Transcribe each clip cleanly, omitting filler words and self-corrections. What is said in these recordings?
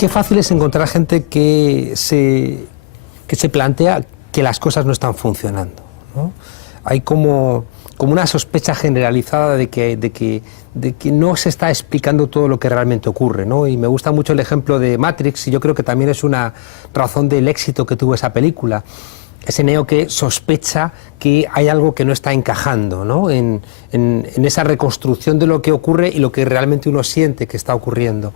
Qué fácil es encontrar gente que se plantea que las cosas no están funcionando, ¿no? Hay como una sospecha generalizada de que no se está explicando todo lo que realmente ocurre, ¿no? Y me gusta mucho el ejemplo de Matrix, y yo creo que también es una razón del éxito que tuvo esa película. Ese Neo que sospecha que hay algo que no está encajando, ¿no? en esa reconstrucción de lo que ocurre y lo que realmente uno siente que está ocurriendo.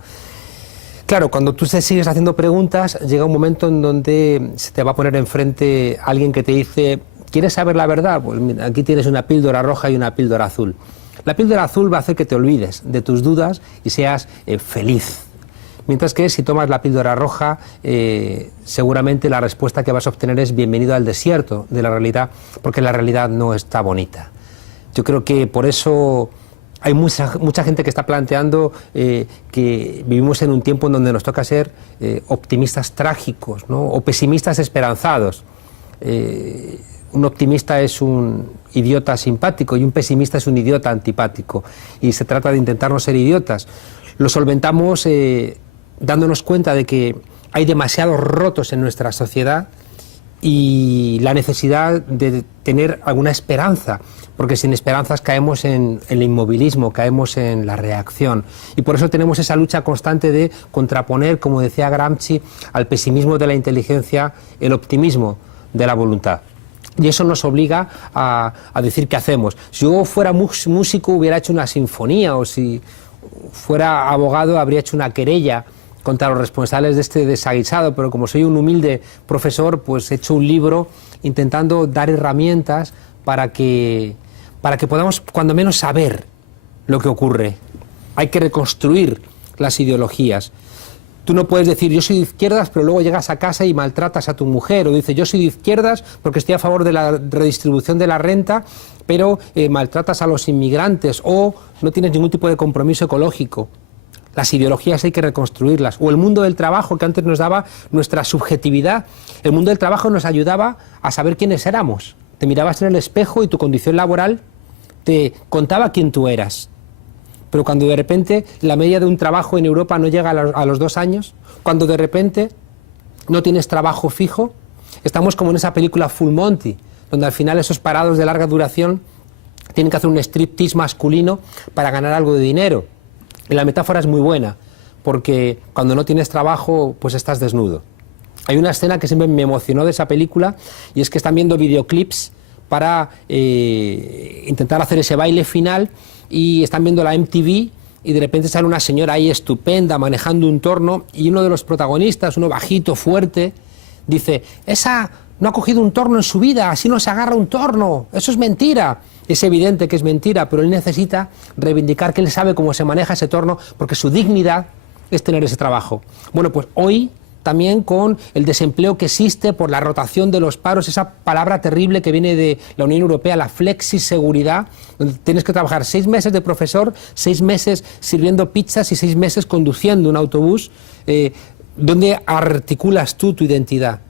Claro, cuando tú te sigues haciendo preguntas, llega un momento en donde se te va a poner enfrente alguien que te dice: ¿quieres saber la verdad? Pues mira, aquí tienes una píldora roja y una píldora azul. La píldora azul va a hacer que te olvides de tus dudas y seas feliz. Mientras que si tomas la píldora roja, seguramente la respuesta que vas a obtener es bienvenido al desierto de la realidad, porque la realidad no está bonita. Yo creo que por eso hay mucha gente que está planteando que vivimos en un tiempo en donde nos toca ser optimistas trágicos, ¿no? O pesimistas esperanzados. Un optimista es un idiota simpático y un pesimista es un idiota antipático. Y se trata de intentar no ser idiotas. Lo solventamos dándonos cuenta de que hay demasiados rotos en nuestra sociedad y la necesidad de tener alguna esperanza, porque sin esperanzas caemos en el inmovilismo, caemos en la reacción. Y por eso tenemos esa lucha constante de contraponer, como decía Gramsci, al pesimismo de la inteligencia, el optimismo de la voluntad. Y eso nos obliga a decir qué hacemos. Si yo fuera músico hubiera hecho una sinfonía, o si fuera abogado habría hecho una querella contra los responsables de este desaguisado, pero como soy un humilde profesor, pues he hecho un libro intentando dar herramientas para que podamos cuando menos saber lo que ocurre. Hay que reconstruir las ideologías. Tú no puedes decir yo soy de izquierdas, pero luego llegas a casa y maltratas a tu mujer, o dices yo soy de izquierdas porque estoy a favor de la redistribución de la renta, pero maltratas a los inmigrantes, o no tienes ningún tipo de compromiso ecológico. Las ideologías hay que reconstruirlas. O el mundo del trabajo, que antes nos daba nuestra subjetividad. El mundo del trabajo nos ayudaba a saber quiénes éramos. Te mirabas en el espejo y tu condición laboral te contaba quién tú eras. Pero cuando de repente la media de un trabajo en Europa no llega a los 2 años, cuando de repente no tienes trabajo fijo, estamos como en esa película Full Monty, donde al final esos parados de larga duración tienen que hacer un striptease masculino para ganar algo de dinero. Y la metáfora es muy buena, porque cuando no tienes trabajo, pues estás desnudo. Hay una escena que siempre me emocionó de esa película, y es que están viendo videoclips para intentar hacer ese baile final, y están viendo la MTV, y de repente sale una señora ahí estupenda manejando un torno, y uno de los protagonistas, uno bajito, fuerte, dice: esa no ha cogido un torno en su vida, así no se agarra un torno, eso es mentira. Es evidente que es mentira, pero él necesita reivindicar que él sabe cómo se maneja ese torno, porque su dignidad es tener ese trabajo. Bueno, pues hoy también con el desempleo que existe por la rotación de los paros, esa palabra terrible que viene de la Unión Europea, la flexiseguridad, donde tienes que trabajar 6 meses de profesor, 6 meses sirviendo pizzas y 6 meses conduciendo un autobús. ¿Dónde articulas tú tu identidad?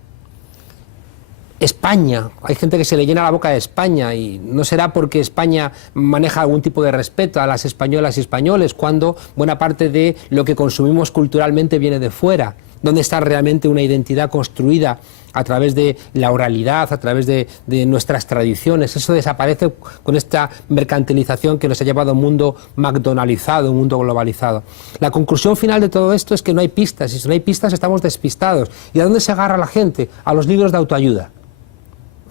España, hay gente que se le llena la boca de España, y no será porque España maneja algún tipo de respeto a las españolas y españoles, cuando buena parte de lo que consumimos culturalmente viene de fuera. ¿Dónde está realmente una identidad construida a través de la oralidad, a través de nuestras tradiciones? Eso desaparece con esta mercantilización que nos ha llevado a un mundo McDonaldizado, un mundo globalizado. La conclusión final de todo esto es que no hay pistas, y si no hay pistas estamos despistados. ¿Y a dónde se agarra la gente? A los libros de autoayuda,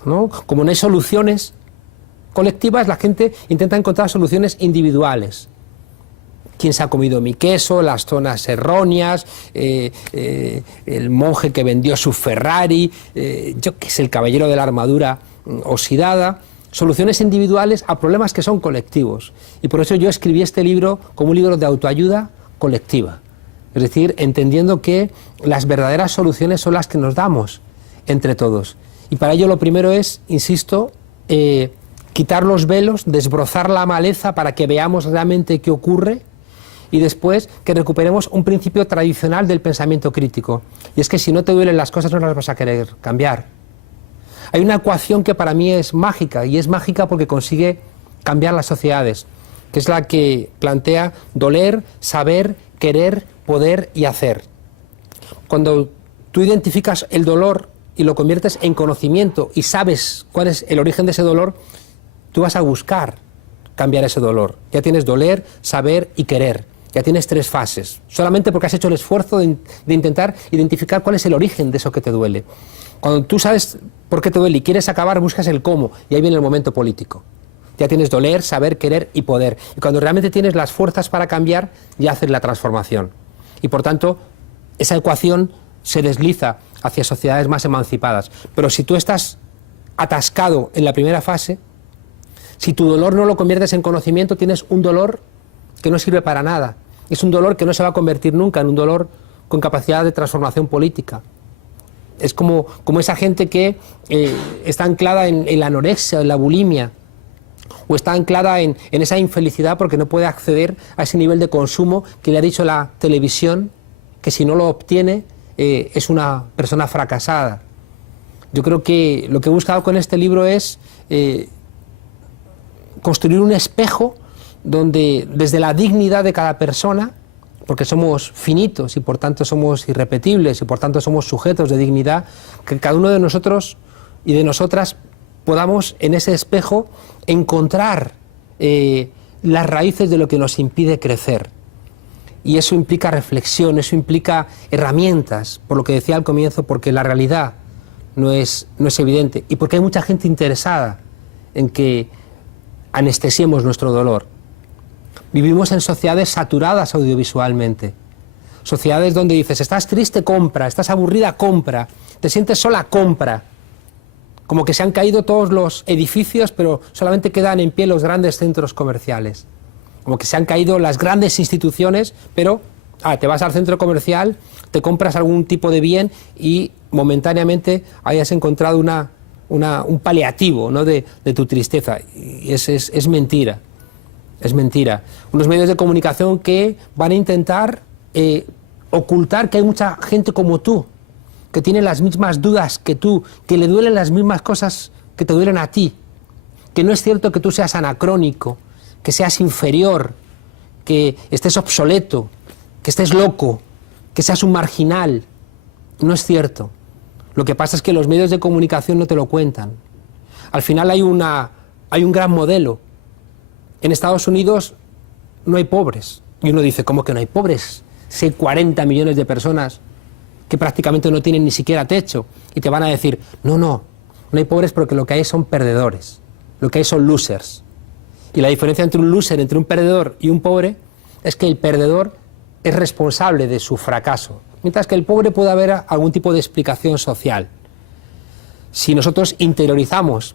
¿no? Como no hay soluciones colectivas, la gente intenta encontrar soluciones individuales. ¿Quién se ha comido mi queso? Las zonas erróneas, el monje que vendió su Ferrari, yo qué sé, el caballero de la armadura oxidada. Soluciones individuales a problemas que son colectivos. Y por eso yo escribí este libro como un libro de autoayuda colectiva. Es decir, entendiendo que las verdaderas soluciones son las que nos damos entre todos. Y para ello lo primero es, insisto, quitar los velos, desbrozar la maleza para que veamos realmente qué ocurre, y después que recuperemos un principio tradicional del pensamiento crítico. Y es que si no te duelen las cosas no las vas a querer cambiar. Hay una ecuación que para mí es mágica, y es mágica porque consigue cambiar las sociedades, que es la que plantea doler, saber, querer, poder y hacer. Cuando tú identificas el dolor y lo conviertes en conocimiento y sabes cuál es el origen de ese dolor, tú vas a buscar cambiar ese dolor. Ya tienes doler, saber y querer. Ya tienes 3 fases, solamente porque has hecho el esfuerzo de intentar identificar cuál es el origen de eso que te duele. Cuando tú sabes por qué te duele y quieres acabar, buscas el cómo, y ahí viene el momento político. Ya tienes doler, saber, querer y poder. Y cuando realmente tienes las fuerzas para cambiar, ya haces la transformación. Y por tanto, esa ecuación se desliza hacia sociedades más emancipadas. Pero si tú estás atascado en la primera fase, si tu dolor no lo conviertes en conocimiento, tienes un dolor que no sirve para nada. Es un dolor que no se va a convertir nunca en un dolor con capacidad de transformación política. Es como esa gente que está anclada en la anorexia, en la bulimia, o está anclada en esa infelicidad porque no puede acceder a ese nivel de consumo que le ha dicho la televisión, que si no lo obtiene es una persona fracasada. Yo creo que lo que he buscado con este libro es construir un espejo donde desde la dignidad de cada persona, porque somos finitos y por tanto somos irrepetibles y por tanto somos sujetos de dignidad, que cada uno de nosotros y de nosotras podamos en ese espejo encontrar las raíces de lo que nos impide crecer. Y eso implica reflexión, eso implica herramientas, por lo que decía al comienzo, porque la realidad no es evidente y porque hay mucha gente interesada en que anestesiemos nuestro dolor. Vivimos en sociedades saturadas audiovisualmente, sociedades donde dices, estás triste, compra, estás aburrida, compra, te sientes sola, compra. Como que se han caído todos los edificios, pero solamente quedan en pie los grandes centros comerciales. Como que se han caído las grandes instituciones, pero te vas al centro comercial, te compras algún tipo de bien y momentáneamente hayas encontrado un paliativo, ¿no?, de tu tristeza. Y es mentira. Es mentira. Unos medios de comunicación que van a intentar ocultar que hay mucha gente como tú, que tiene las mismas dudas que tú, que le duelen las mismas cosas que te duelen a ti, que no es cierto que tú seas anacrónico, que seas inferior, que estés obsoleto, que estés loco, que seas un marginal. No es cierto. Lo que pasa es que los medios de comunicación no te lo cuentan. Al final hay un gran modelo. En Estados Unidos no hay pobres. Y uno dice, ¿cómo que no hay pobres? Si hay 40 millones de personas que prácticamente no tienen ni siquiera techo. Y te van a decir, no hay pobres porque lo que hay son perdedores. Lo que hay son losers. Y la diferencia entre un loser, entre un perdedor y un pobre, es que el perdedor es responsable de su fracaso, mientras que el pobre puede haber algún tipo de explicación social. Si nosotros interiorizamos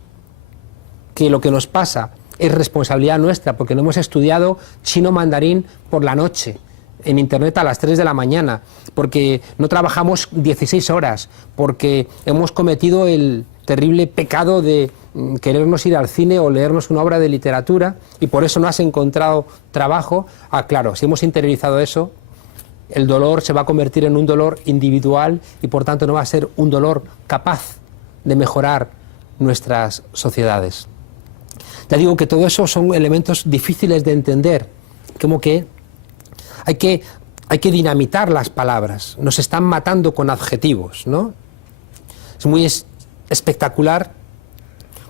que lo que nos pasa es responsabilidad nuestra, porque no hemos estudiado chino mandarín por la noche, en internet a las 3 de la mañana, porque no trabajamos 16 horas, porque hemos cometido el terrible pecado de querernos ir al cine o leernos una obra de literatura y por eso no has encontrado trabajo. Claro, si hemos interiorizado eso, el dolor se va a convertir en un dolor individual y por tanto no va a ser un dolor capaz de mejorar nuestras sociedades. Ya digo que todo eso son elementos difíciles de entender, como que hay que dinamitar las palabras, nos están matando con adjetivos, ¿no? Es muy espectacular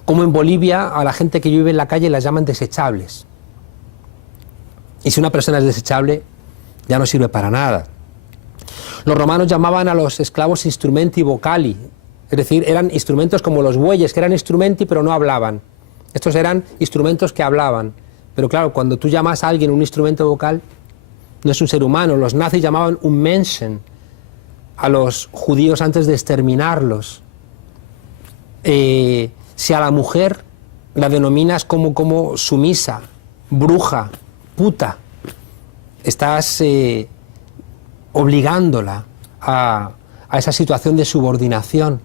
cómo en Bolivia a la gente que vive en la calle las llaman desechables. Y si una persona es desechable, ya no sirve para nada. Los romanos llamaban a los esclavos instrumenti vocali, es decir, eran instrumentos como los bueyes, que eran instrumenti pero no hablaban. Estos eran instrumentos que hablaban. Pero claro, cuando tú llamas a alguien un instrumento vocal, no es un ser humano. Los nazis llamaban un Menschen a los judíos antes de exterminarlos. Si a la mujer la denominas como sumisa, bruja, puta, estás obligándola a esa situación de subordinación.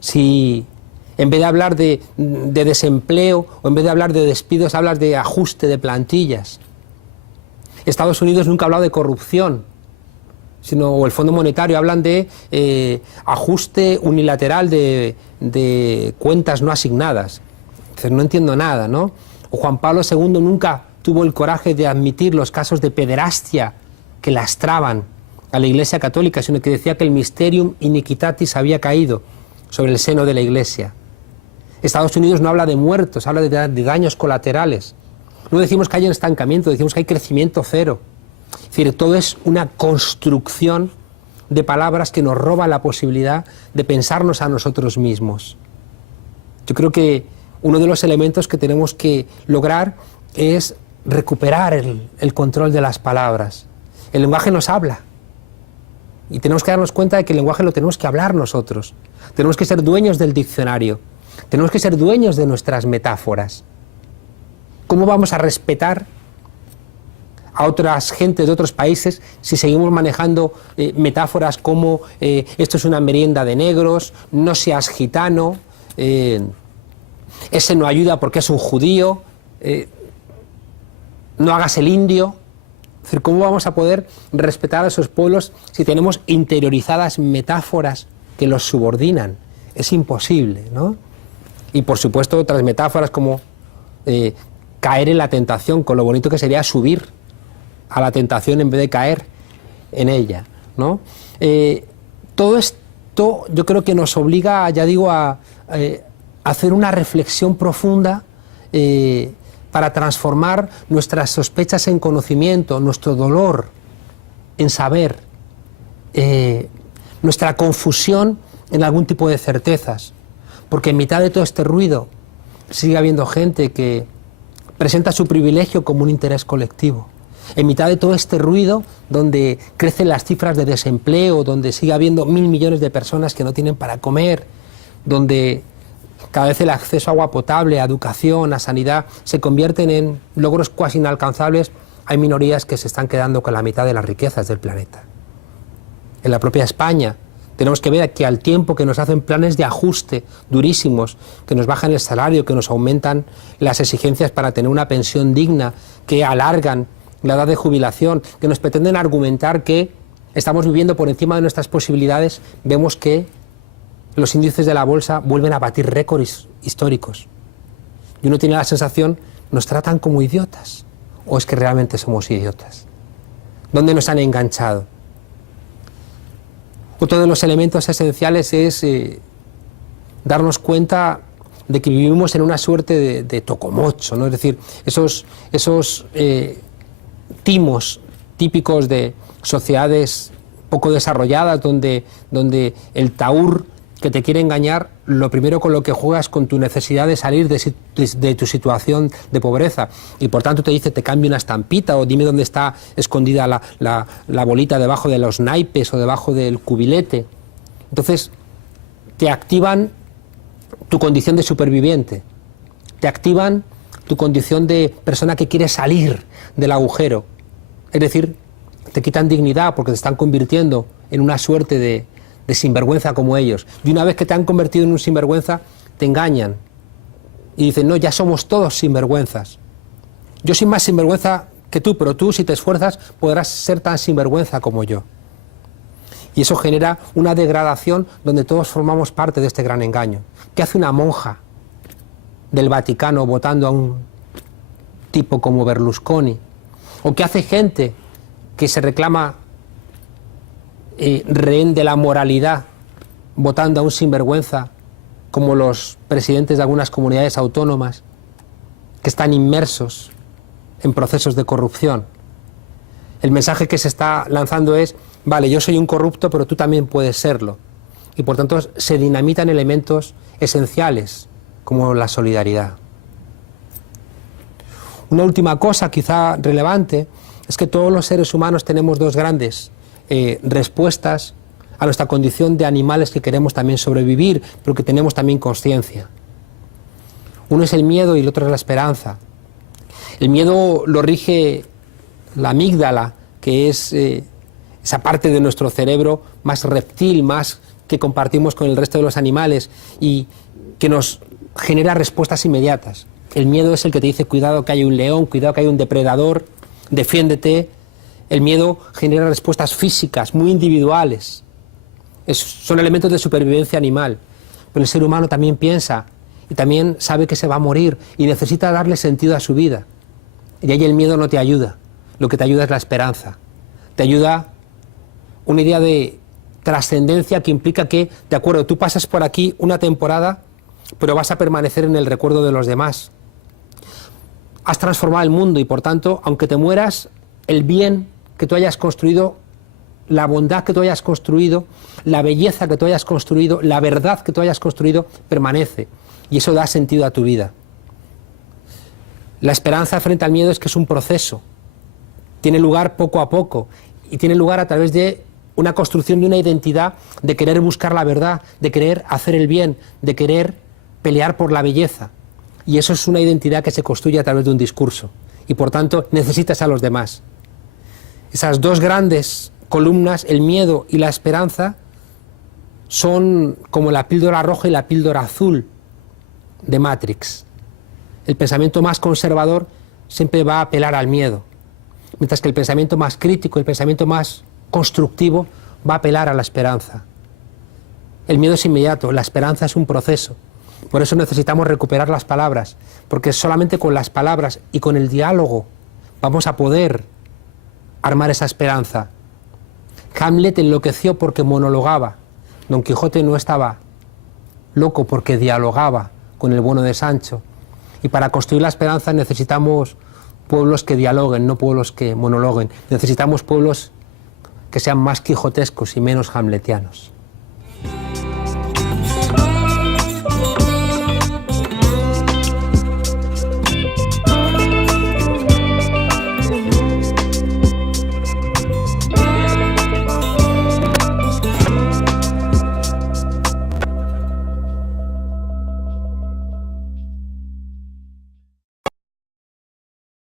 Si en vez de hablar de desempleo o en vez de hablar de despidos, hablas de ajuste de plantillas. Estados Unidos nunca ha hablado de corrupción, o el Fondo Monetario hablan de ajuste unilateral de cuentas no asignadas. Entonces, no entiendo nada, ¿no? O Juan Pablo II nunca tuvo el coraje de admitir los casos de pederastia que lastraban a la Iglesia Católica, sino que decía que el Mysterium Iniquitatis había caído sobre el seno de la Iglesia. Estados Unidos no habla de muertos, habla de daños colaterales. No decimos que hay un estancamiento, decimos que hay crecimiento cero. Es decir, todo es una construcción de palabras que nos roba la posibilidad de pensarnos a nosotros mismos. Yo creo que uno de los elementos que tenemos que lograr es recuperar el control de las palabras. El lenguaje nos habla y tenemos que darnos cuenta de que el lenguaje lo tenemos que hablar nosotros. Tenemos que ser dueños del diccionario, tenemos que ser dueños de nuestras metáforas. ¿Cómo vamos a respetar a otras gentes de otros países si seguimos manejando metáforas como esto es una merienda de negros, no seas gitano, ese no ayuda porque es un judío, no hagas el indio? Es decir, ¿cómo vamos a poder respetar a esos pueblos si tenemos interiorizadas metáforas que los subordinan? Es imposible, ¿no? Y por supuesto otras metáforas como caer en la tentación, con lo bonito que sería subir a la tentación en vez de caer en ella, ¿no? Todo esto yo creo que nos obliga, ya digo, a hacer una reflexión profunda para transformar nuestras sospechas en conocimiento, nuestro dolor en saber, nuestra confusión en algún tipo de certezas. Porque en mitad de todo este ruido sigue habiendo gente que presenta su privilegio como un interés colectivo. En mitad de todo este ruido, donde crecen las cifras de desempleo, donde sigue habiendo 1.000 millones de personas que no tienen para comer, donde cada vez el acceso a agua potable, a educación, a sanidad, se convierten en logros casi inalcanzables, hay minorías que se están quedando con la mitad de las riquezas del planeta. En la propia España tenemos que ver que al tiempo que nos hacen planes de ajuste durísimos, que nos bajan el salario, que nos aumentan las exigencias para tener una pensión digna, que alargan la edad de jubilación, que nos pretenden argumentar que estamos viviendo por encima de nuestras posibilidades, vemos que los índices de la bolsa vuelven a batir récords históricos. Y uno tiene la sensación, ¿nos tratan como idiotas? ¿O es que realmente somos idiotas? ¿Dónde nos han enganchado? Otro de los elementos esenciales es darnos cuenta de que vivimos en una suerte de tocomocho, ¿no? Es decir, esos timos típicos de sociedades poco desarrolladas, donde el taur que te quiere engañar, lo primero con lo que juegas con tu necesidad de salir de tu situación de pobreza, y por tanto te dice, te cambio una estampita, o dime dónde está escondida la bolita debajo de los naipes o debajo del cubilete. Entonces te activan tu condición de superviviente, te activan tu condición de persona que quiere salir del agujero, es decir, te quitan dignidad porque te están convirtiendo en una suerte de sinvergüenza como ellos. Y una vez que te han convertido en un sinvergüenza, te engañan y dicen, no, ya somos todos sinvergüenzas. Yo soy más sinvergüenza que tú, pero tú, si te esfuerzas, podrás ser tan sinvergüenza como yo. Y eso genera una degradación donde todos formamos parte de este gran engaño. ¿Qué hace una monja del Vaticano votando a un tipo como Berlusconi? ¿O qué hace gente que se reclama rehén de la moralidad votando a un sinvergüenza como los presidentes de algunas comunidades autónomas que están inmersos en procesos de corrupción? El mensaje que se está lanzando es, vale, yo soy un corrupto, pero tú también puedes serlo. Y por tanto se dinamitan elementos esenciales como la solidaridad. Una última cosa quizá relevante es que todos los seres humanos tenemos dos grandes respuestas a nuestra condición de animales que queremos también sobrevivir, pero que tenemos también conciencia. Uno es el miedo y el otro es la esperanza. El miedo lo rige la amígdala, que es esa parte de nuestro cerebro más reptil, más que compartimos con el resto de los animales y que nos genera respuestas inmediatas. El miedo es el que te dice, cuidado que hay un león, cuidado que hay un depredador, defiéndete. El miedo genera respuestas físicas muy individuales. Son elementos de supervivencia animal. Pero el ser humano también piensa y también sabe que se va a morir y necesita darle sentido a su vida. Y ahí el miedo no te ayuda. Lo que te ayuda es la esperanza. Te ayuda una idea de trascendencia que implica que, de acuerdo, tú pasas por aquí una temporada, pero vas a permanecer en el recuerdo de los demás. Has transformado el mundo y, por tanto, aunque te mueras, el bien que tú hayas construido, la bondad que tú hayas construido, la belleza que tú hayas construido, la verdad que tú hayas construido, permanece. Y eso da sentido a tu vida. La esperanza frente al miedo es que es un proceso. Tiene lugar poco a poco y tiene lugar a través de una construcción de una identidad, de querer buscar la verdad, de querer hacer el bien, de querer pelear por la belleza. Y eso es una identidad que se construye a través de un discurso. Y por tanto necesitas a los demás. Esas dos grandes columnas, el miedo y la esperanza, son como la píldora roja y la píldora azul de Matrix. El pensamiento más conservador siempre va a apelar al miedo, mientras que el pensamiento más crítico, el pensamiento más constructivo, va a apelar a la esperanza. El miedo es inmediato, la esperanza es un proceso. Por eso necesitamos recuperar las palabras, porque solamente con las palabras y con el diálogo vamos a poder armar esa esperanza. Hamlet enloqueció porque monologaba. Don Quijote no estaba loco porque dialogaba con el bueno de Sancho. Y para construir la esperanza necesitamos pueblos que dialoguen, no pueblos que monologuen. Necesitamos pueblos que sean más quijotescos y menos hamletianos.